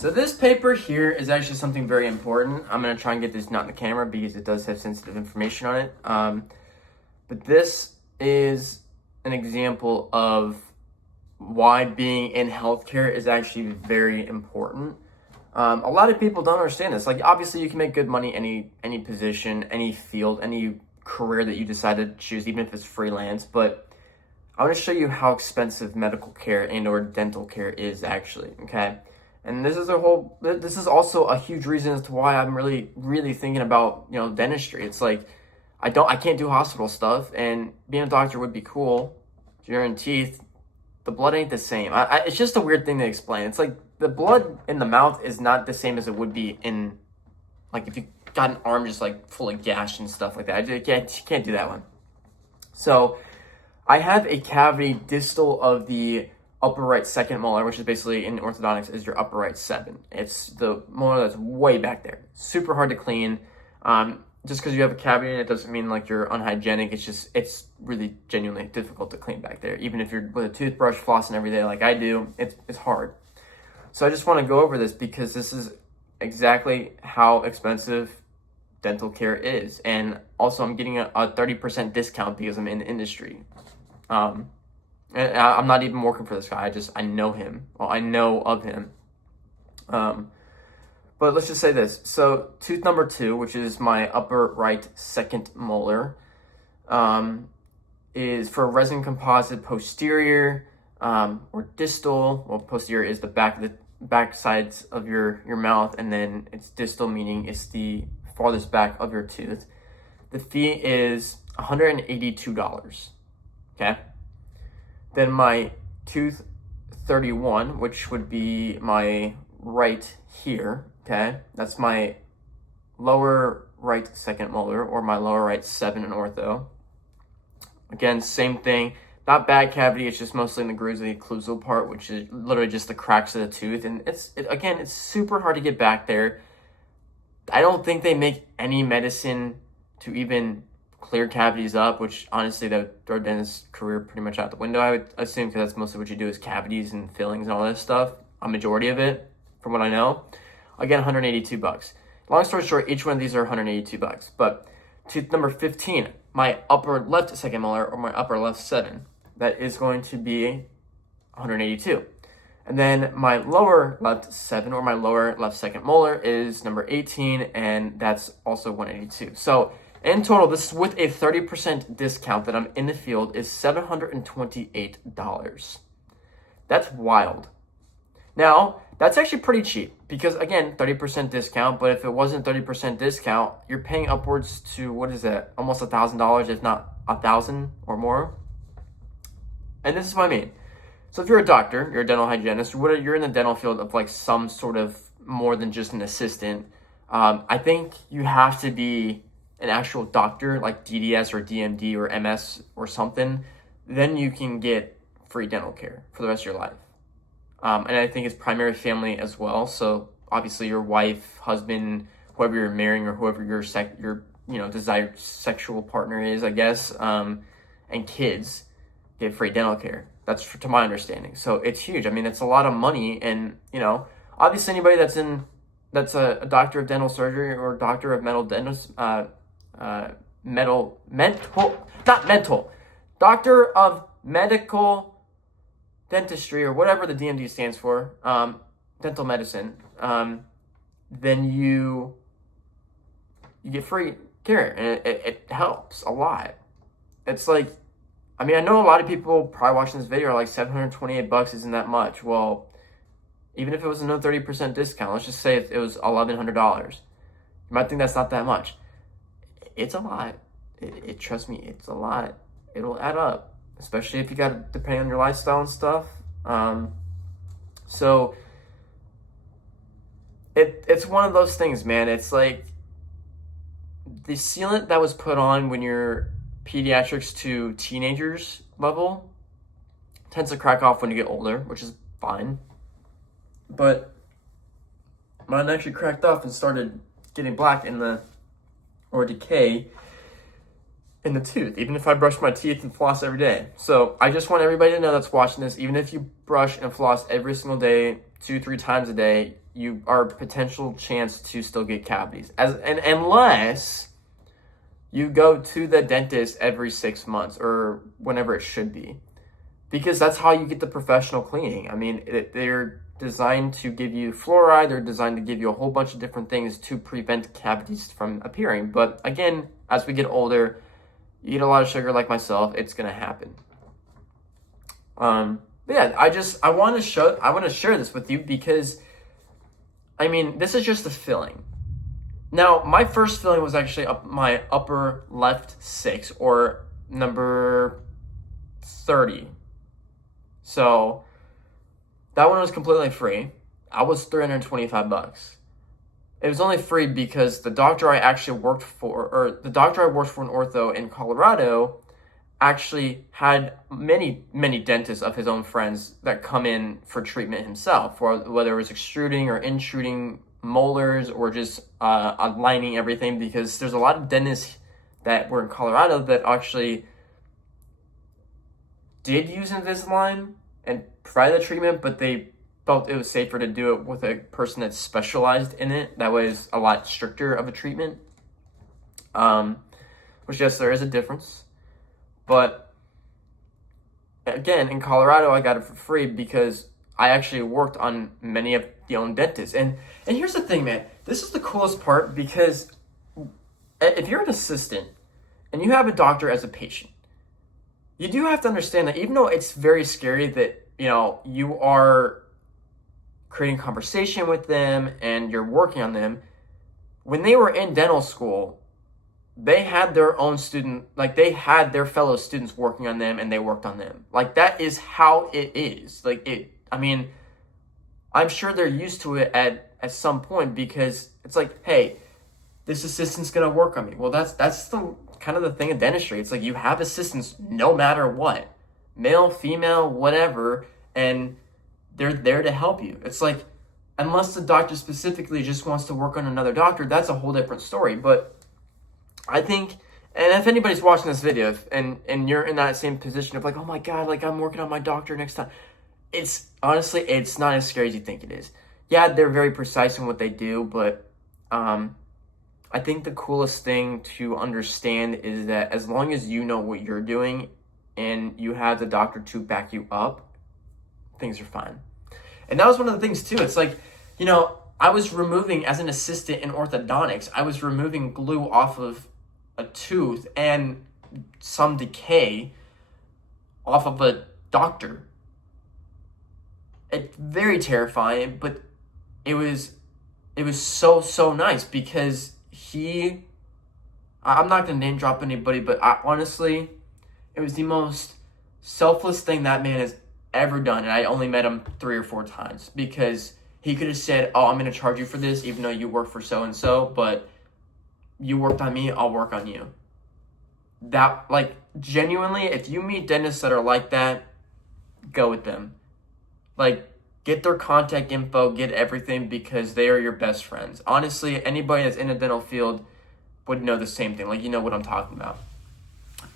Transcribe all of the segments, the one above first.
So this paper here is actually something very important. I'm going to try and get this not in the camera because it does have sensitive information on it. But this is an example of why being in healthcare is actually very important. A lot of people don't understand this. Like, obviously you can make good money any position, any field, any career that you decide to choose, even if it's freelance. But I want to show you how expensive medical care and or dental care is actually, okay? And this is also a huge reason as to why I'm really thinking about, dentistry. It's like, I can't do hospital stuff, and being a doctor would be cool. If you're in teeth, the blood ain't the same. It's just a weird thing to explain. It's like the blood in the mouth is not the same as it would be in, like, if you got an arm just like full of gash and stuff like that. I can't do that one. So I have a cavity distal of the upper right second molar, which is basically in orthodontics is your upper right 7. It's the molar that's way back there. Super hard to clean. Just because you have a cavity in it doesn't mean like you're unhygienic. It's really genuinely difficult to clean back there. Even if you're with a toothbrush flossing every day like I do, it's hard. So I just want to go over this because this is exactly how expensive dental care is. And also I'm getting a 30% discount because I'm in the industry. And I'm not even working for this guy. I know him. Well, I know of him. But let's just say this. So tooth number 2, which is my upper right second molar, is for resin composite posterior or distal. Well, posterior is the back sides of your mouth, and then it's distal, meaning it's the farthest back of your tooth. The fee is $182. Okay. Then my tooth 31, which would be my right here, okay? That's my lower right second molar, or my lower right 7 in ortho. Again, same thing. Not bad cavity, it's just mostly in the grooves of the occlusal part, which is literally just the cracks of the tooth. And it's super hard to get back there. I don't think they make any medicine to even clear cavities up, which honestly that would throw dentist's career pretty much out the window, I would assume, because that's mostly what you do is cavities and fillings and all this stuff. A majority of it, from what I know. Again, $182. Long story short, each one of these are $182. But tooth number 15, my upper left second molar, or my upper left 7, that is going to be $182. And then my lower left 7, or my lower left second molar, is number 18, and that's also $182. So in total, this is with a 30% discount that I'm in the field, is $728. That's wild. Now, that's actually pretty cheap because, again, 30% discount, but if it wasn't 30% discount, you're paying upwards to, what is that, almost $1,000, if not $1,000 or more. And this is what I mean. So if you're a doctor, you're a dental hygienist, you're in the dental field of like some sort of more than just an assistant, I think you have to be an actual doctor, like DDS or DMD or MS or something. Then you can get free dental care for the rest of your life. And I think it's primary family as well. So obviously your wife, husband, whoever you're marrying, or whoever your desired sexual partner is, I guess, and kids get free dental care. That's to my understanding. So it's huge. I mean, it's a lot of money, and obviously anybody that's a doctor of dental surgery or doctor of doctor of medical dentistry, or whatever the DMD stands for, dental medicine, then you get free care, and it helps a lot. It's like, I mean, I know a lot of people probably watching this video are like, $728 isn't that much. Well, even if it was another 30% discount, let's just say it was $1,100. You might think that's not that much. It's a lot. Trust me, it's a lot. It'll add up, especially if you got, depending on your lifestyle and stuff. So it's one of those things, man. It's like the sealant that was put on when you're pediatrics to teenagers level tends to crack off when you get older, which is fine. But mine actually cracked off and started getting black or decay in the tooth, even if I brush my teeth and floss every day. So I just want everybody to know that's watching this, even if you brush and floss every single day, 2-3 times a day, you are a potential chance to still get cavities, unless you go to the dentist every 6 months or whenever it should be, because that's how you get the professional cleaning. I mean, they're designed to give you fluoride. They're designed to give you a whole bunch of different things to prevent cavities from appearing. But again, as we get older, you eat a lot of sugar like myself, it's gonna happen. But yeah, I want to share this with you because, I mean, this is just a filling. Now, my first filling was actually up my upper left 6, or number 30. So that one was completely free. I was $325. It was only free because the doctor I actually worked for, or the doctor I worked for in ortho in Colorado, actually had many dentists of his own friends that come in for treatment himself, or whether it was extruding or intruding molars or just aligning everything, because there's a lot of dentists that were in Colorado that actually did use Invisalign and provide the treatment, but they felt it was safer to do it with a person that's specialized in it. That was a lot stricter of a treatment. Which, yes, there is a difference. But again, in Colorado, I got it for free because I actually worked on many of the own dentists. And here's the thing, man. This is the coolest part, because if you're an assistant and you have a doctor as a patient, you do have to understand that even though it's very scary that, you know, you are creating conversation with them and you're working on them, when they were in dental school, they had their own student, like they had their fellow students working on them and they worked on them. Like, that is how it is. I mean, I'm sure they're used to it at some point, because it's like, hey, this assistant's gonna work on me. Well, that's the kind of the thing of dentistry. It's like you have assistants no matter what, male, female, whatever, and they're there to help you. It's like, unless the doctor specifically just wants to work on another doctor, that's a whole different story. But I think, and if anybody's watching this video and you're in that same position of like, oh my God, like I'm working on my doctor next time, it's honestly, it's not as scary as you think it is. Yeah, they're very precise in what they do, but I think the coolest thing to understand is that as long as you know what you're doing and you have the doctor to back you up, things are fine. And that was one of the things too. It's like, you know, I was removing, as an assistant in orthodontics, I was removing glue off of a tooth and some decay off of a doctor. It's very terrifying, but it was so nice, because I'm not going to name drop anybody, but honestly, it was the most selfless thing that man has ever done. And I only met him 3 or 4 times, because he could have said, oh, I'm going to charge you for this, even though you work for so-and-so, but you worked on me, I'll work on you. That, like, genuinely, if you meet dentists that are like that, go with them. Like, get their contact info, get everything, because they are your best friends. Honestly, anybody that's in the dental field would know the same thing. Like, you know what I'm talking about.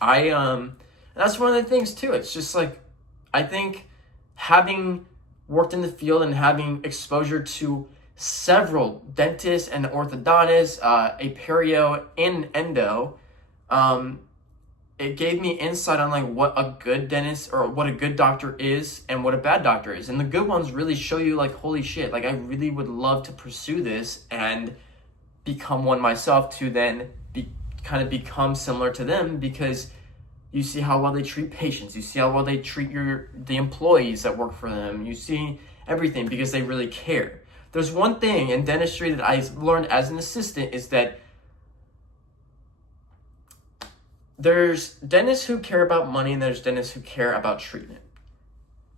That's one of the things too. It's just like, I think having worked in the field and having exposure to several dentists and orthodontists, a perio and endo, it gave me insight on like what a good dentist or what a good doctor is and what a bad doctor is. And the good ones really show you like, holy shit, like I really would love to pursue this and become one myself, to then become similar to them, because you see how well they treat patients, you see how well they treat the employees that work for them, you see everything, because they really care. There's one thing in dentistry that I learned as an assistant, is that there's dentists who care about money and there's dentists who care about treatment.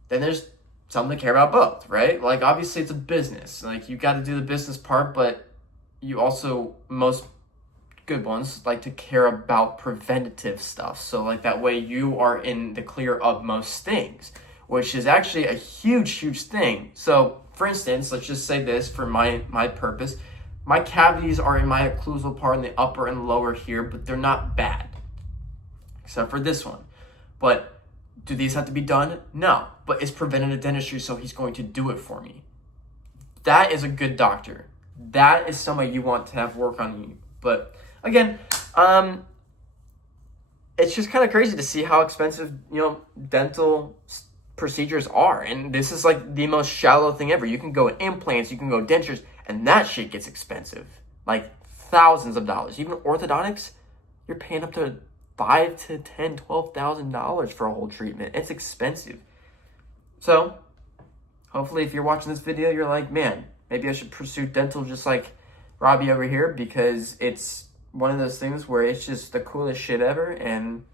Then there's some that care about both, right? Like, obviously it's a business. Like, you got to do the business part, but you also, most good ones, like to care about preventative stuff. So like that way you are in the clear of most things, which is actually a huge thing. So for instance, let's just say this for my purpose. My cavities are in my occlusal part in the upper and lower here, but they're not bad, except for this one. But do these have to be done? No, but it's preventative dentistry, so he's going to do it for me. that is a good doctor. That is somebody you want to have work on you. But again, it's just kind of crazy to see how expensive, dental procedures are. And this is like the most shallow thing ever. You can go implants, you can go dentures, and that shit gets expensive. Like thousands of dollars. Even orthodontics, you're paying up to $5,000 to $10,000, $12,000 for a whole treatment. It's expensive. So, hopefully if you're watching this video, you're like, man, maybe I should pursue dental just like Robbie over here, because it's one of those things where it's just the coolest shit ever, and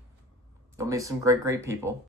you'll meet some great people.